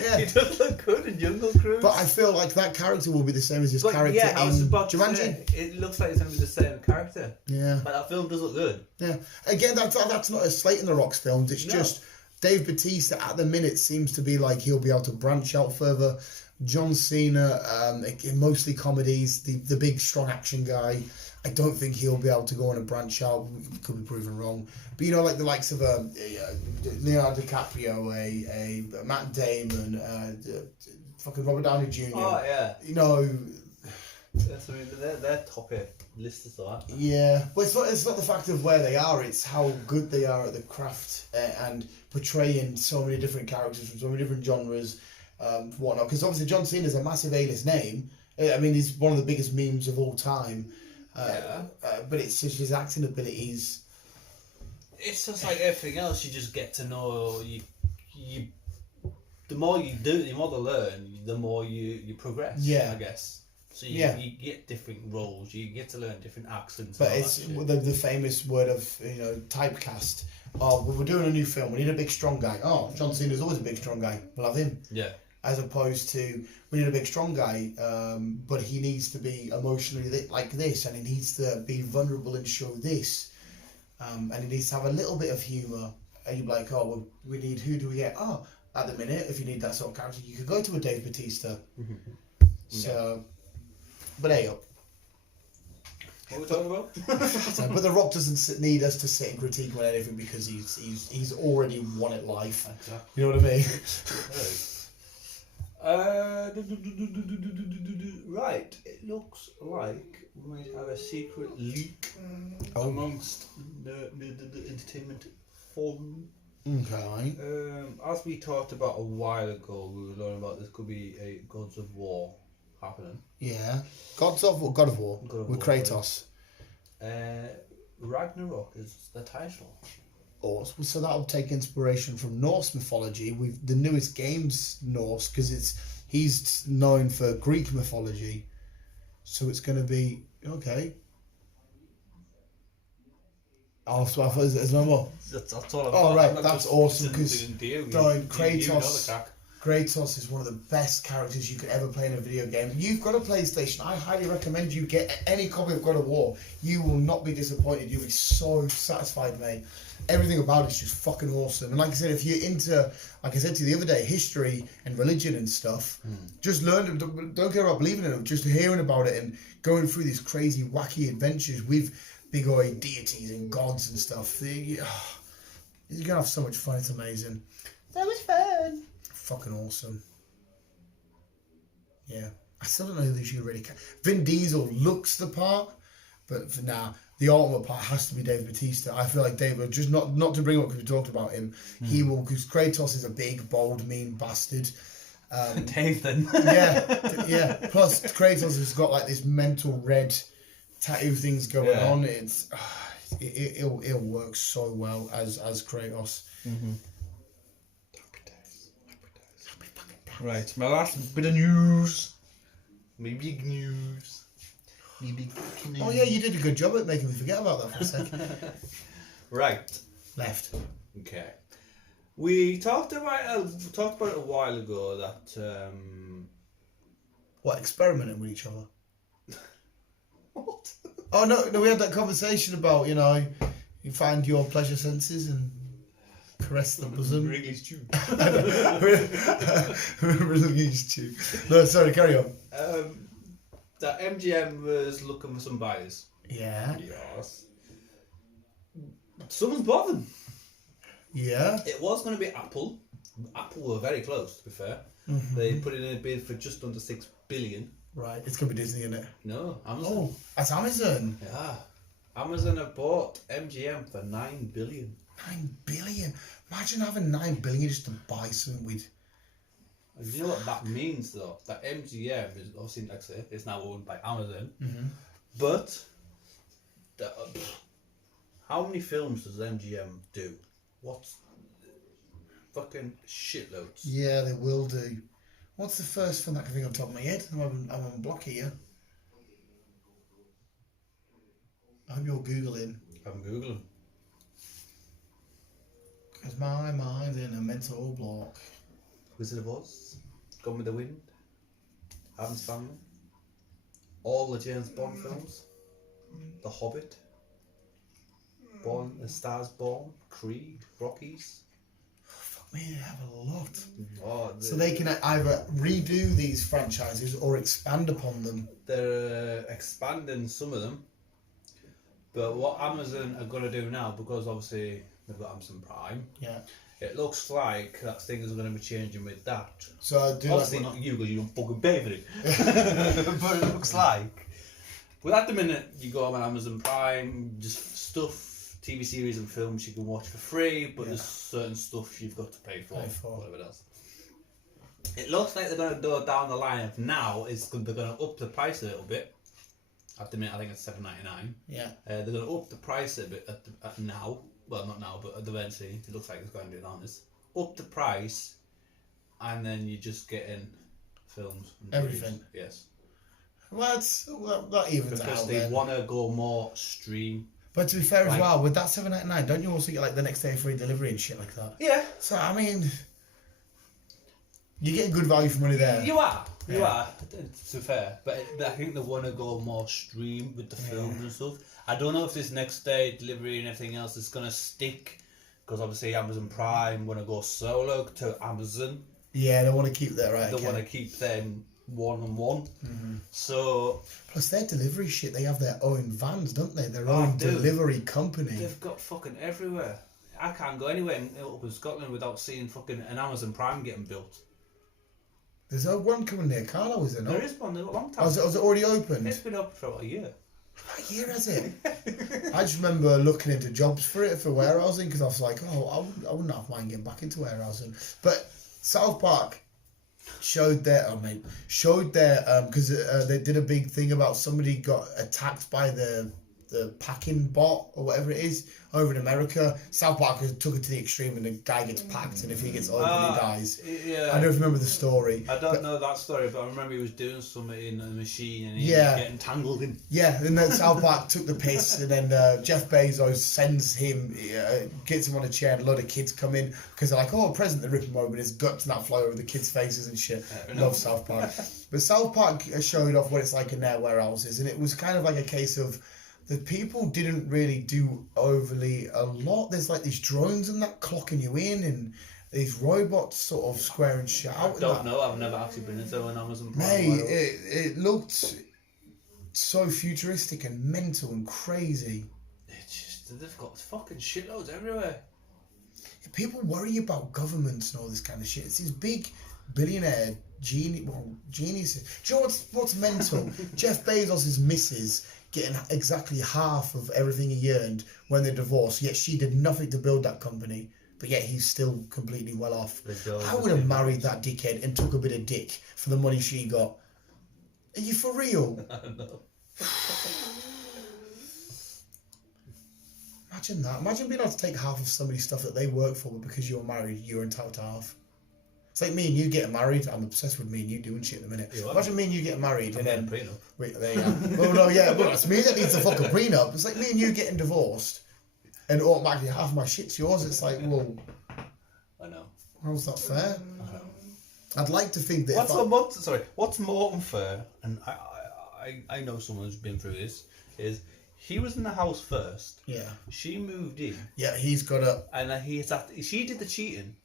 Yeah. He does look good in Jungle Cruise. But I feel like that character will be the same as his character yeah, I was in about to Jumanji. say, it looks like it's going to be the same character. Yeah. But that film does look good. Yeah. Again, that's not a slate in the Rock's films. It's No. just Dave Bautista at the minute seems to be like he'll be able to branch out further. John Cena, mostly comedies, the big strong action guy. I don't think he'll be able to go on and branch out. Could be proven wrong. But you know, like the likes of Leonardo DiCaprio, a Matt Damon, fucking Robert Downey Jr. Oh, yeah. You know. Yes, I mean, they're top list as well. Yeah, but it's not the fact of where they are, it's how good they are at the craft and portraying so many different characters from so many different genres, whatnot. Because obviously John Cena is a massive A-list name. I mean, he's one of the biggest memes of all time. But it's just his acting abilities. It's just like everything else. You just get to know you. The more you do, the more you learn, the more you progress. Yeah, I guess. So you get different roles. You get to learn different accents. But it's the famous word of typecast. Oh, we're doing a new film. We need a big strong guy. Oh, John Cena's always a big strong guy. We'll have him. Yeah. As opposed to we need a big strong guy, but he needs to be emotionally like this, and he needs to be vulnerable and show this, and he needs to have a little bit of humour. And you're like, oh, well, we need, who do we get? Oh, at the minute, if you need that sort of character, you could go to a Dave Bautista. So, but hey up. What are we talking about? But The Rock doesn't need us to sit and critique on anything because he's already won at life. Exactly. You know what I mean? Right, it looks like we might have a secret leak amongst the entertainment forum. Okay. As we talked about a while ago, we were learning about this could be a Gods of War happening. Yeah. God of War with Kratos. Ragnarok is the title. Awesome. So that'll take inspiration from Norse mythology. The newest game's Norse because he's known for Greek mythology. So it's going to be okay. Oh, so there's no more. That's all. Oh right, that's awesome because Kratos is one of the best characters you could ever play in a video game. You've got a PlayStation. I highly recommend you get any copy of God of War. You will not be disappointed. You'll be so satisfied, mate. Everything about it's just fucking awesome. And like I said, if you're into, like I said to you the other day, history and religion and stuff, just learn. Don't care about believing in it. Just hearing about it and going through these crazy, wacky adventures with big oi deities and gods and stuff. You're gonna have so much fun. It's amazing. So much fun. Fucking awesome. Yeah. I still don't know who they should really. Vin Diesel looks the part, but for now, the ultimate part has to be Dave Bautista. I feel like Dave, just not to bring up because we talked about him, he will, because Kratos is a big, bold, mean bastard. Dave then. Yeah. Plus, Kratos has got like this mental red tattoo things going on. It'll work so well as Kratos. Right, my last bit of news. My big news. Oh yeah, you did a good job at making me forget about that for a second. Right. Left. Okay. We talked about it a while ago that What, experimenting with each other? What? Oh no, we had that conversation about, you find your pleasure senses and caress the bosom. Wrigley's tube. Wrigley's tube. No, sorry, carry on. That MGM was looking for some buyers. Yeah. Yes. Someone's bought them. Yeah. It was going to be Apple. Apple were very close, to be fair. They put in a bid for just under $6 billion. Right, it's going to be Disney, isn't it? No, Amazon. Oh, that's Amazon. Yeah. Amazon have bought MGM for $9 billion. 9 billion. Imagine having 9 billion just to buy something with. And you know what that means, though? That MGM is obviously, like I say, it's now owned by Amazon. But how many films does MGM do? What's fucking shitloads? Yeah, they will do. What's the first film that I can think on top of my head? I'm on block here. I'm your Googling. I'm Googling. Because my mind's in a mental block. Wizard of Oz, Gone with the Wind, Addams Family, all the James Bond films, The Hobbit, A Star's Born, Creed, Rockies. Fuck me, they have a lot. Oh, So they can either redo these franchises or expand upon them. they're expanding some of them, but what Amazon are going to do now, because obviously they've got Amazon Prime, Yeah. it looks like that things are going to be changing with that. So I do Obviously like not you, because you don't fucking pay for it. But it looks like, well, at the minute you go on Amazon Prime, just stuff, TV series and films you can watch for free, but there's certain stuff you've got to pay for. Whatever else. It looks like they're going to go down the line of now. They're going to up the price a little bit. At the minute, I think it's $7.99. Yeah. They're going to up the price a bit at now. Well, not now, but eventually. It looks like it's going to do that. Honest. Up the price, and then you're just getting films. And Everything. series. Yes. Well, that evens Because out they then. want to go more stream. But to be fair as Like- well, with that $7.99, don't you also get like the next day free delivery and shit like that? Yeah. So I mean, you get good value for money there. You are. To be fair, but I think they want to go more stream with the films and stuff. I don't know if this next day delivery and everything else is gonna stick, because obviously Amazon Prime want to go solo to Amazon. Yeah, they want to keep that right. They want to keep them one-on-one. So Plus their delivery shit, they have their own vans, don't they? Their own dude. delivery company. they've got fucking everywhere. I can't go anywhere up in Scotland without seeing fucking an Amazon Prime getting built. There's one coming near Carlo, is there not? There is one. There's a long time. Oh, is it already opened? It's been up for about a year. What year is it? I just remember looking into jobs for warehousing because I was like, oh, I wouldn't have mind getting back into warehousing. But South Park showed their because they did a big thing about somebody got attacked by the packing bot or whatever it is over in America. South Park took it to the extreme and the guy gets packed and if he gets open he dies. Yeah. I don't remember the story. I don't know that story, but I remember he was doing something in a machine and he Yeah. was getting tangled in. Yeah, and then South Park took the piss, and then Jeff Bezos sends him, gets him on a chair, and a load of kids come in because they're like, oh, a present, they rip him open, his guts and that fly over the kids' faces and shit. Love South Park. But South Park showed off what it's like in their warehouses, and it was kind of like a case of the people didn't really do overly a lot. There's like these drones and that clocking you in, and these robots sort of squaring shit out. I don't know, I've never actually been into an Amazon Prime. Mate, it looked so futuristic and mental and crazy. It's just, they've got fucking shitloads everywhere. People worry about governments and all this kind of shit. It's these big billionaire geniuses. Do you know what's mental? Jeff Bezos' missus getting exactly half of everything he earned when they divorced, yet she did nothing to build that company, but yet he's still completely well off. I would have married that dickhead and took a bit of dick for the money she got. Are you for real? I know. Imagine that. Imagine being able to take half of somebody's stuff that they work for, but because you're married, you're entitled to half. It's like me and you getting married. I'm obsessed with me and you doing shit at the minute. Imagine me and you getting married and then prenup. wait, there you go. Oh no, yeah, well, it's me that needs a fucking prenup. It's like me and you getting divorced, and automatically half my shit's yours. It's like, well, I know. how's that fair? I'd like to think that. What's more unfair? And I know someone who's been through this. Is he was in the house first. Yeah. She moved in. Yeah, he's got a. And she did the cheating,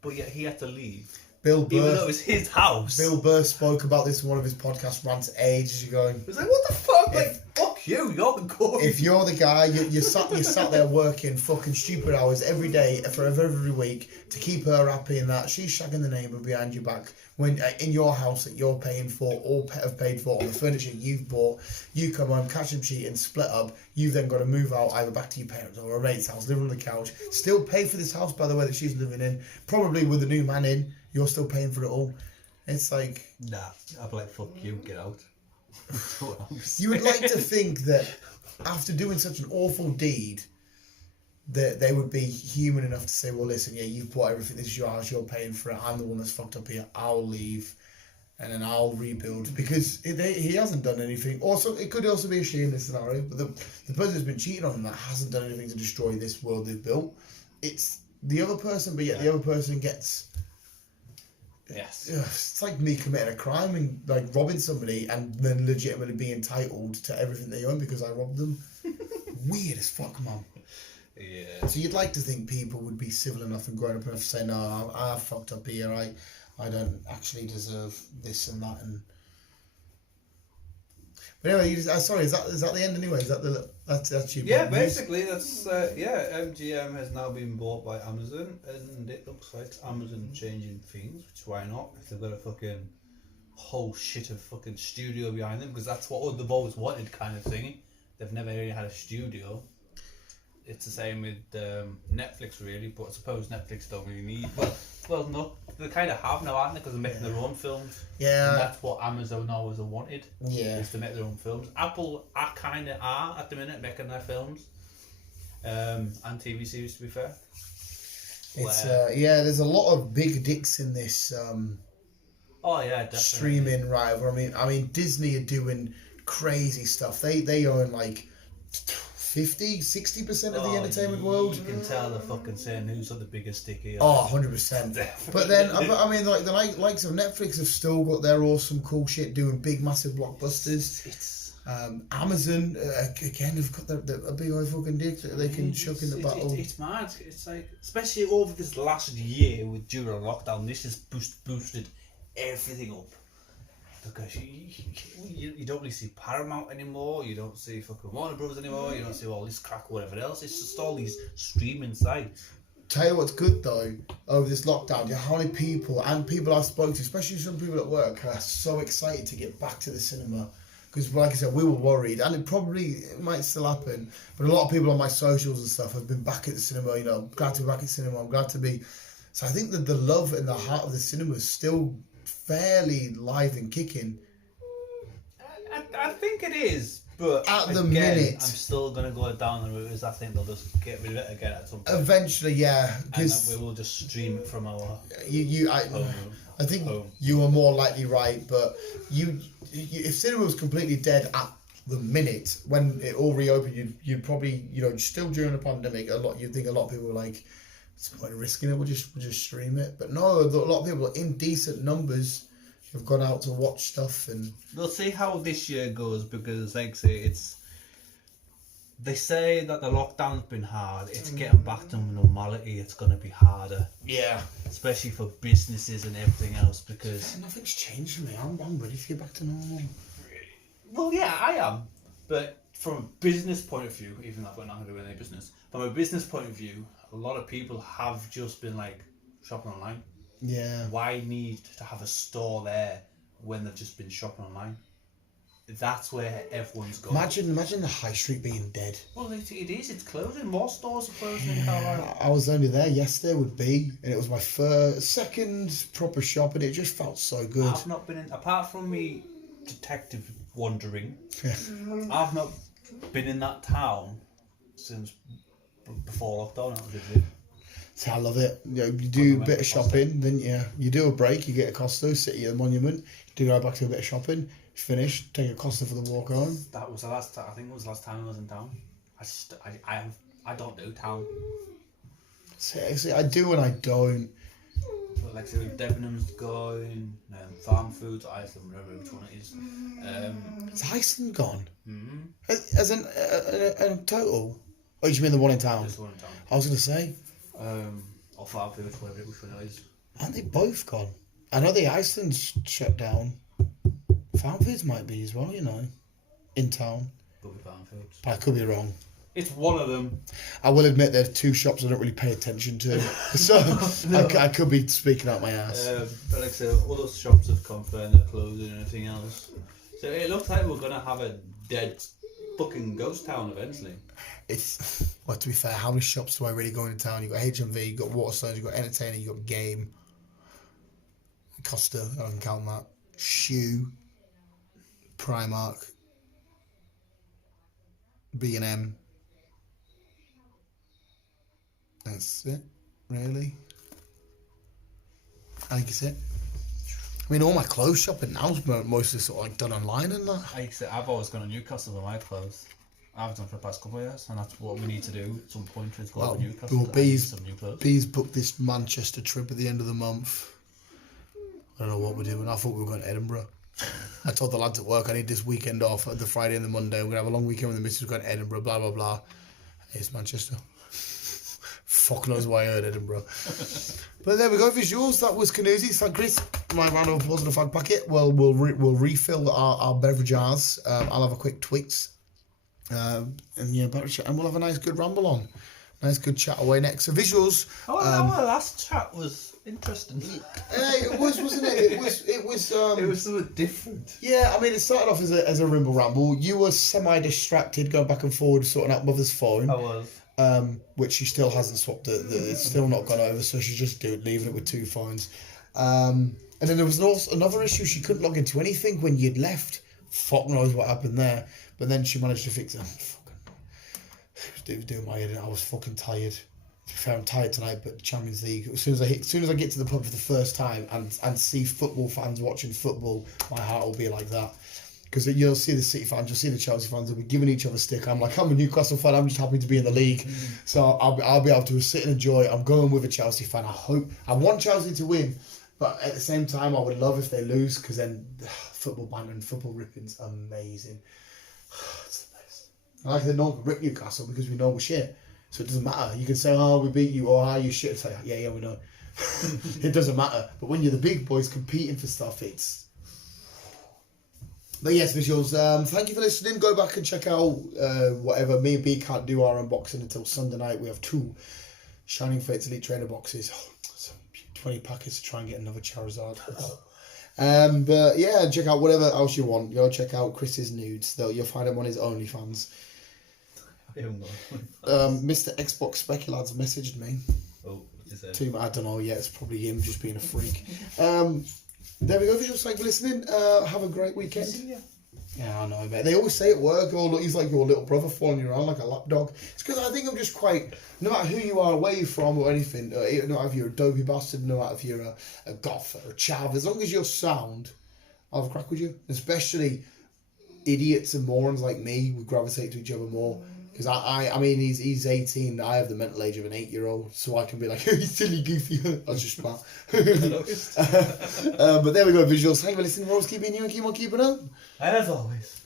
but yet he had to leave. Bill Burr. Even though it was his house. Bill Burr spoke about this in one of his podcast rants ages ago. It was like, what the fuck? Like, fuck you, you're good. If you're the guy, you sat there working fucking stupid hours every day for every week to keep her happy and that she's shagging the neighbour behind your back when in your house that you're paying for or have paid for on the furniture you've bought, you come home, catch them cheating, split up, you've then got to move out either back to your parents or a mate's house, live on the couch, still pay for this house by the way that she's living in, probably with a new man in, you're still paying for it all. It's like... Nah, I'd be like, fuck you, get out. You would like to think that after doing such an awful deed that they would be human enough to say, well listen, yeah, you've bought everything, this is your house, you're paying for it, I'm the one that's fucked up here, I'll leave and then I'll rebuild, because he hasn't done anything. Also, it could also be a she in this scenario, but the person who's been cheating on them that hasn't done anything to destroy this world they've built, it's the other person, but yet the other person gets Yes. It's like me committing a crime and like robbing somebody and then legitimately being entitled to everything they own because I robbed them. Weird as fuck, man. Yeah. So you'd like to think people would be civil enough and grown up enough to say, no, I fucked up here. I don't actually deserve this and that. And but anyway, sorry, is that the end anyway? Is that that's you? Yeah, basically that's MGM has now been bought by Amazon, and it looks like Amazon changing things. Which why not? If they've got a fucking whole shit of fucking studio behind them, because that's what they've always wanted, kind of thing. They've never really had a studio. It's the same with Netflix, really, but I suppose Netflix don't really need. Well, no, they kind of have now, aren't they? Because they're making their own films. Yeah. And that's what Amazon always wanted. Yeah. Is to make their own films. Apple are kind of at the minute making their films, and TV series. To be fair. It's there's a lot of big dicks in this. Oh yeah, definitely. Streaming rival. I mean, Disney are doing crazy stuff. They own like 50-60% of the entertainment world. You can tell they're fucking saying who's got the biggest dick here. Oh, 100%. But then, I mean, like the likes of Netflix have still got their awesome, cool shit doing big, massive blockbusters. Amazon, again, have got a big old fucking dick that they can chuck in the battle. It's mad. It's like, especially over this last year during lockdown, this has boosted everything up. Because you don't really see Paramount anymore, you don't see fucking Warner Bros anymore, you don't see all this crack or whatever else. It's just all these streaming sites. Tell you what's good though, over this lockdown, how many people I've spoken to, especially some people at work, are so excited to get back to the cinema. Because like I said, we were worried, and it might still happen, but a lot of people on my socials and stuff have been back at the cinema, you know, glad to be back at the cinema, I'm glad to be. So I think that the love and the heart of the cinema is still fairly live and kicking. I think it is, but at the again, minute, I'm still going to go down the route. I think they'll just get rid of it again at some point. Eventually, yeah, because we will just stream it from our home. I think you are more likely right, but if cinema was completely dead at the minute when it all reopened, you'd probably, you know, still during the pandemic, you'd think a lot of people were like, it's the point of risking it, we'll just stream it. But no, a lot of people in decent numbers have gone out to watch stuff, and we'll see how this year goes, because like I say, they say that the lockdown's been hard. It's getting back to normality. It's going to be harder. Yeah, especially for businesses and everything else, because nothing's changed for me. I'm ready to get back to normal. Well, yeah, I am, but from a business point of view, even though I've got nothing to do with any business, from a business point of view, a lot of people have just been like shopping online. Yeah. Why need to have a store there when they've just been shopping online? That's where everyone's going. Imagine the high street being dead. Well, it is. It's closing. More stores are closing in Colorado. I was only there yesterday with B, and it was my second proper shop, and it just felt so good. I've not been in, apart from me detective wandering. Yeah. I've not been in that town since before lockdown. So I love it. You know, you do a bit of shopping, then you do a break, you get a Costa, sit at the monument, you go back to a bit of shopping, finish, take a Costa for the walk home. That was the last time. I think it was the last time I was in town. I don't do town. See, I do and I don't. But like I said, with Debenhams going, Farm Foods, Iceland, whatever which one it is. Is Iceland gone? Mm-hmm. As in a total? Oh, you mean the one in town? Just the one in town. I was going to say. Or Farm Foods, whatever which one it is. Aren't they both gone? I know the Iceland's shut down. Farm Foods might be as well, you know, in town. Could be Farm Foods. But I could be wrong. It's one of them. I will admit there are two shops I don't really pay attention to, so no. I could be speaking out my ass. But like I said, all those shops have confirmed they're closing and everything else. So it looks like we're gonna have a dead fucking ghost town eventually. Well, to be fair, how many shops do I really go into town? You've got HMV, you've got Waterstones, you've got Entertainer, you've got Game, Costa, I don't count that, Shoe, Primark, B&M. That's it, really. I think it's it. I mean, all my clothes shopping now is mostly sort of like done online and that. like I said, I've always gone to Newcastle for my clothes. I've done for the past couple of years, and that's what we need to do at some point. Is go to Newcastle. Well, Bees some new clothes. Bees booked this Manchester trip at the end of the month. I don't know what we're doing. I thought we were going to Edinburgh. I told the lads at work I need this weekend off, the Friday and the Monday. We're going to have a long weekend with the missus. We're going to Edinburgh, blah, blah, blah. It's Manchester. Fuck knows why I heard Edinburgh. But there we go, visuals. That was Canoozy. Thank Chris. My round of applause in the fag packet. Well, we'll refill our beverage jars. I'll have a quick tweets. And yeah, and we'll have a nice good ramble on. Nice good chat away next. So visuals. Oh, our last chat was interesting. It was, wasn't it? It was. It was something different. Yeah, I mean, it started off as a rimble ramble. You were semi-distracted, going back and forward, sorting out mother's phone. I was. Which she still hasn't swapped it. It's still not gone over, so she's just leaving it with 2 phones. And then there was also another issue. She couldn't log into anything when you'd left. Fuck knows what happened there. But then she managed to fix it. It was doing my head in. I was fucking tired. To be fair, I'm tired tonight, but Champions League. As soon as I get to the pub for the first time and see football fans watching football, my heart will be like that. Because you'll see the City fans, you'll see the Chelsea fans, they'll be giving each other stick. I'm like, I'm a Newcastle fan, I'm just happy to be in the league. So I'll be able to sit and enjoy. I'm going with a Chelsea fan. I want Chelsea to win, but at the same time, I would love if they lose, because then football banter and football ripping's amazing. It's the best. I like they don't rip Newcastle because we know we're shit. So it doesn't matter. You can say, oh, we beat you, or how you shit. It's like, yeah, we know. It doesn't matter. But when you're the big boys competing for stuff, it's... But yes, visuals, thank you for listening. Go back and check out whatever. Me and B can't do our unboxing until Sunday night. We have 2 Shining Fates Elite Trainer boxes. 20 packets to try and get another Charizard. But yeah, check out whatever else you want. Go check out Chris's nudes. You'll find him on his OnlyFans. Mr. Xbox Speculad's messaged me. Oh, what is that? I don't know yet. It's probably him just being a freak. There we go, visuals. Thank you for listening. Have a great weekend. Yeah, I know, mate. They always say at work, oh, look, he's like your little brother following you around like a lapdog. It's because I think I'm just quite, no matter who you are, where you're from or anything, no matter if you're a dopey bastard, no matter if you're a goth or a chav, as long as you're sound, I'll have a crack with you. Especially idiots and morons like me would gravitate to each other more. Because I mean, he's 18. I have the mental age of an 8-year-old, so I can be like, he's silly, goofy. I was just smart. But there we go, visuals. Thank you for listening. We're always keeping you and keep on keeping up. And as always,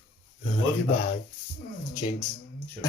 Love you, bye. Jinx. Sure.